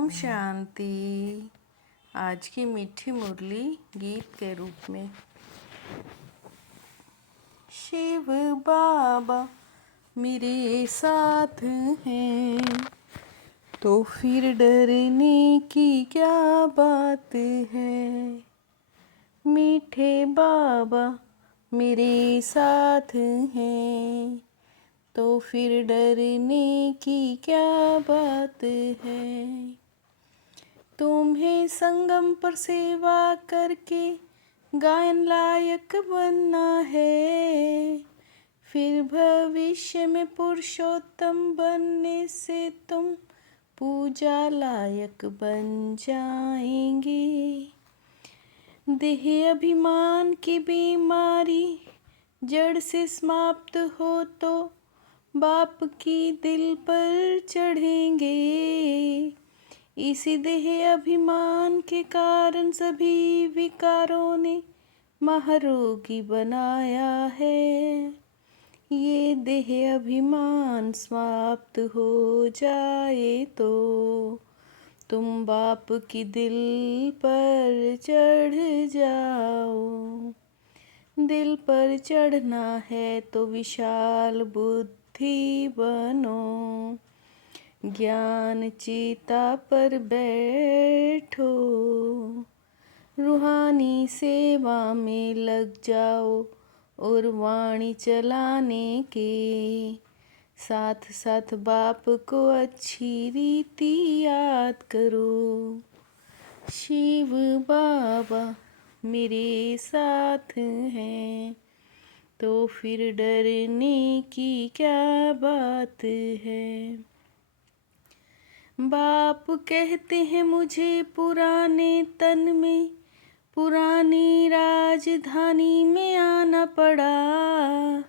ओम शांति। आज की मीठी मुरली गीत के रूप में। शिव बाबा मेरे साथ हैं तो फिर डरने की क्या बात है। मीठे बाबा मेरे साथ हैं तो फिर डरने की क्या बात है। तुम्हें संगम पर सेवा करके गायन लायक बनना है, फिर भविष्य में पुरुषोत्तम बनने से तुम पूजा लायक बन जाएंगे। देह अभिमान की बीमारी जड़ से समाप्त हो तो बाप की दिल पर चढ़ेंगे। इसी देह अभिमान के कारण सभी विकारों ने महारोगी बनाया है। ये देह अभिमान समाप्त हो जाए तो तुम बाप की दिल पर चढ़ जाओ। दिल पर चढ़ना है तो विशाल बुद्धि बनो, ज्ञान चीता पर बैठो। रूहानी सेवा में लग जाओ और वाणी चलाने के साथ साथ बाप को अच्छी रीति याद करो। शिव बाबा मेरे साथ हैं तो फिर डरने की क्या बात है। बाप कहते हैं मुझे पुराने तन में पुरानी राजधानी में आना पड़ा।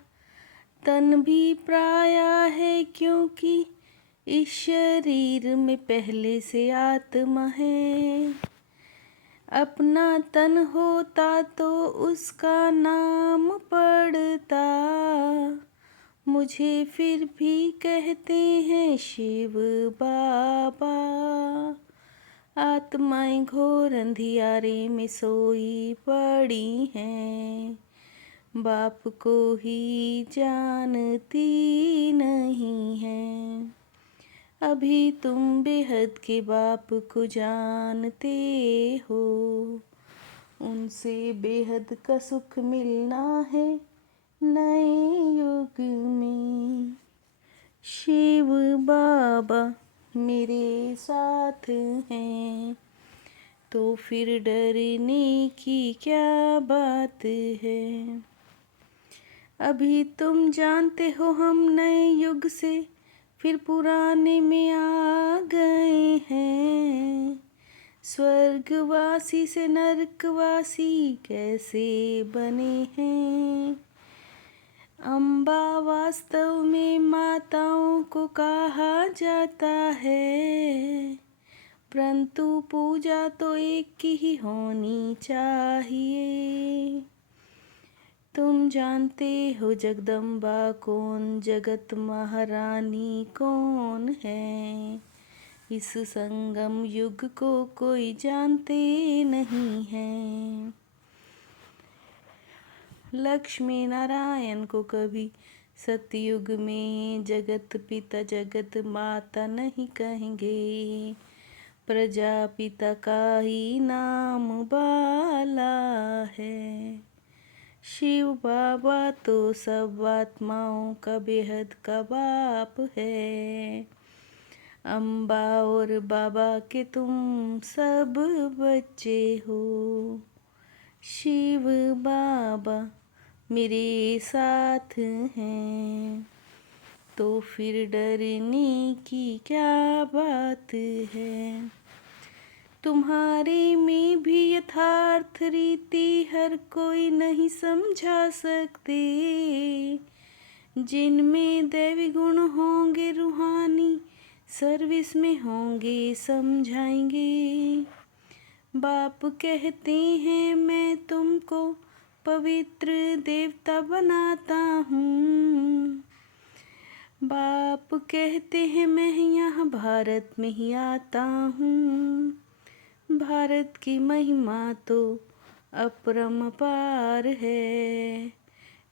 तन भी पराया है क्योंकि इस शरीर में पहले से आत्मा है। अपना तन होता तो उसका नाम पड़ता। मुझे फिर भी कहते हैं शिव बाबा। आत्माएं घोर अंधियारे में सोई पड़ी हैं, बाप को ही जानती नहीं है। अभी तुम बेहद के बाप को जानते हो, उनसे बेहद का सुख मिलना है नए युग में। शिव बाबा मेरे साथ हैं तो फिर डरने की क्या बात है। अभी तुम जानते हो हम नए युग से फिर पुराने में आ गए हैं। स्वर्गवासी से नरकवासी कैसे बने हैं। अम्बा वास्तव में माताओं को कहा जाता है, परंतु पूजा तो एक की ही होनी चाहिए। तुम जानते हो जगदम्बा कौन, जगत महारानी कौन है। इस संगम युग को कोई जानते नहीं है। लक्ष्मी नारायण को कभी सतयुग में जगत पिता जगत माता नहीं कहेंगे। प्रजापिता का ही नाम बाला है। शिव बाबा तो सब आत्माओं का बेहद का बाप है। अम्बा और बाबा के तुम सब बच्चे हो। शिव बाबा मेरे साथ हैं तो फिर डरने की क्या बात है। तुम्हारे में भी यथार्थ रीति हर कोई नहीं समझा सकते। जिनमें दैवी गुण होंगे रूहानी सर्विस में होंगे समझाएंगे। बाप कहते हैं मैं तुमको पवित्र देवता बनाता हूँ। बाप कहते हैं मैं यहाँ भारत में ही आता हूँ, भारत की महिमा तो अपरंपार है,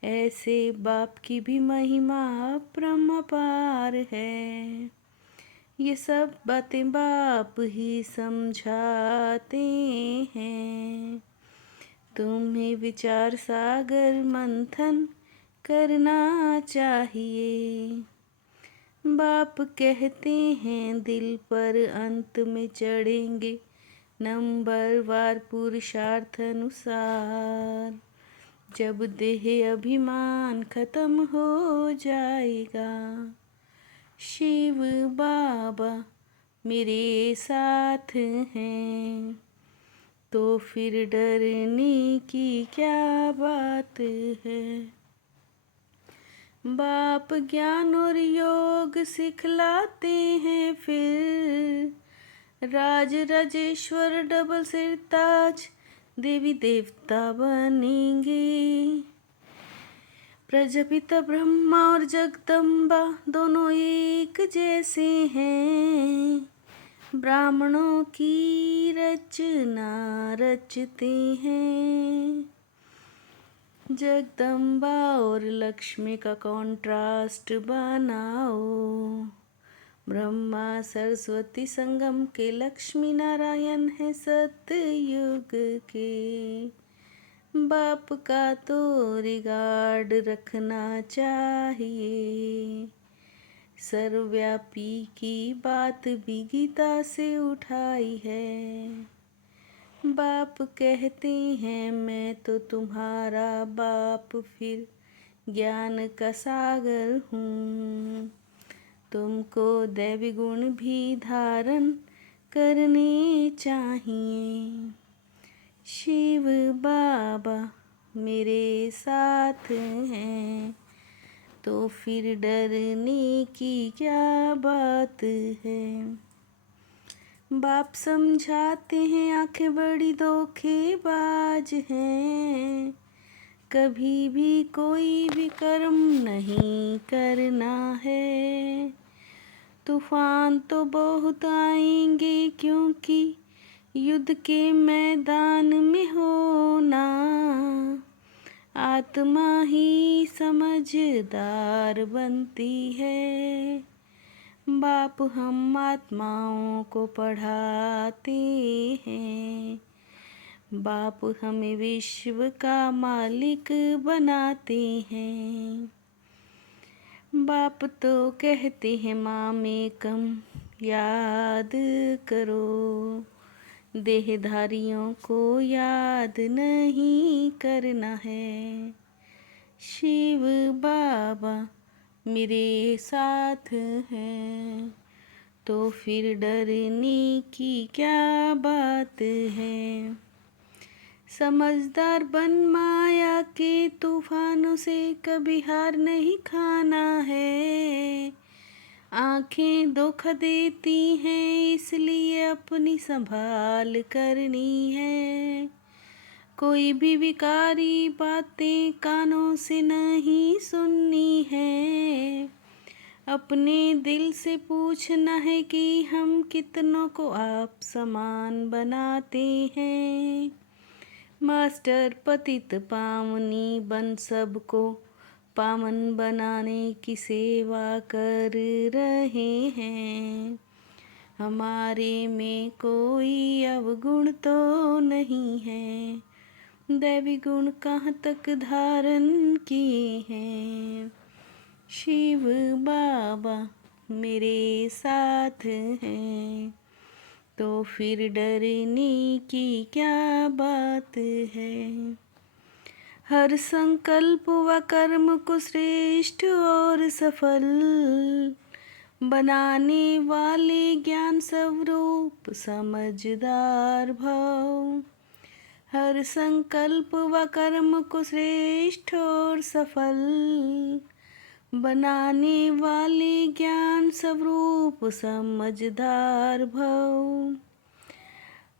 ऐसे बाप की भी महिमा अपरंपार है। ये सब बातें बाप ही समझाते हैं, तुम्हें विचार सागर मंथन करना चाहिए। बाप कहते हैं दिल पर अंत में चढ़ेंगे नंबर वार पुरुषार्थ अनुसार, जब देह अभिमान खत्म हो जाएगा। शिव बाबा मेरे साथ हैं, तो फिर डरने की क्या बात है। बाप ज्ञान और योग सिखलाते हैं, फिर राज राजेश्वर डबल सिर ताज देवी देवता बनेंगे। प्रजापिता ब्रह्मा और जगदम्बा दोनों एक जैसे हैं, ब्राह्मणों की रचना रचते हैं। जगदम्बा और लक्ष्मी का कॉन्ट्रास्ट बनाओ, ब्रह्मा सरस्वती संगम के लक्ष्मी नारायण है सतयुग के। बाप का तो रिगार्ड रखना चाहिए, सर्वव्यापी की बात भी गीता से उठाई है। बाप कहते हैं मैं तो तुम्हारा बाप फिर ज्ञान का सागर हूँ, तुमको दैवी गुण भी धारण करने चाहिए। शिव बाबा मेरे साथ हैं, तो फिर डरने की क्या बात है। बाप समझाते हैं आंखें बड़ी धोखेबाज हैं, कभी भी कोई भी कर्म नहीं करना है। तूफान तो बहुत आएंगे क्योंकि युद्ध के मैदान में होना, आत्मा ही समझदार बनती है। बाप हम आत्माओं को पढ़ाते हैं, बाप हमें विश्व का मालिक बनाते हैं। बाप तो कहते हैं माम एकम याद करो, देहधारियों को याद नहीं करना है। शिव बाबा मेरे साथ हैं, तो फिर डरने की क्या बात है। समझदार बन माया के तूफानों से कभी हार नहीं खाना है। आंखें धोखा देती हैं इसलिए अपनी संभाल करनी है। कोई भी विकारी बातें कानों से नहीं सुननी है, अपने दिल से पूछना है कि हम कितनों को आप समान बनाते हैं। मास्टर पतित पावनी बन सबको पावन बनाने की सेवा कर रहे हैं। हमारे में कोई अवगुण तो नहीं है, दैवी गुण कहाँ तक धारण किए हैं। शिव बाबा मेरे साथ हैं, तो फिर डरने की क्या बात है। हर संकल्प व कर्म को श्रेष्ठ और सफल बनाने वाले ज्ञान स्वरूप समझदार भव। हर संकल्प व कर्म को श्रेष्ठ और सफल बनाने वाले ज्ञान स्वरूप समझदार भव।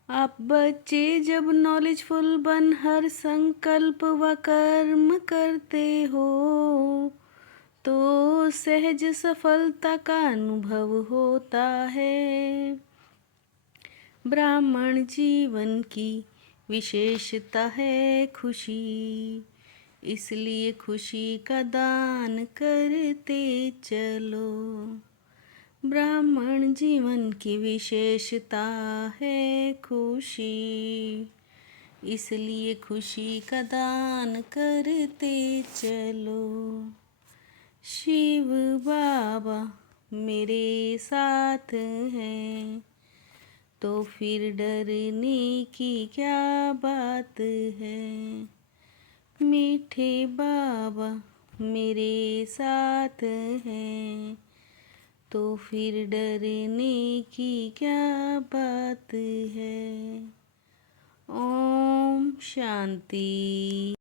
आप बच्चे जब नॉलेजफुल बन हर संकल्प व कर्म करते हो, तो सहज सफलता का अनुभव होता है। ब्राह्मण जीवन की विशेषता है खुशी, इसलिए खुशी का दान करते चलो। ब्राह्मण जीवन की विशेषता है खुशी, इसलिए खुशी का दान करते चलो। शिव बाबा मेरे साथ हैं, तो फिर डरने की क्या बात है। मीठे बाबा मेरे साथ हैं, तो फिर डरने की क्या बात है। ओम शांति।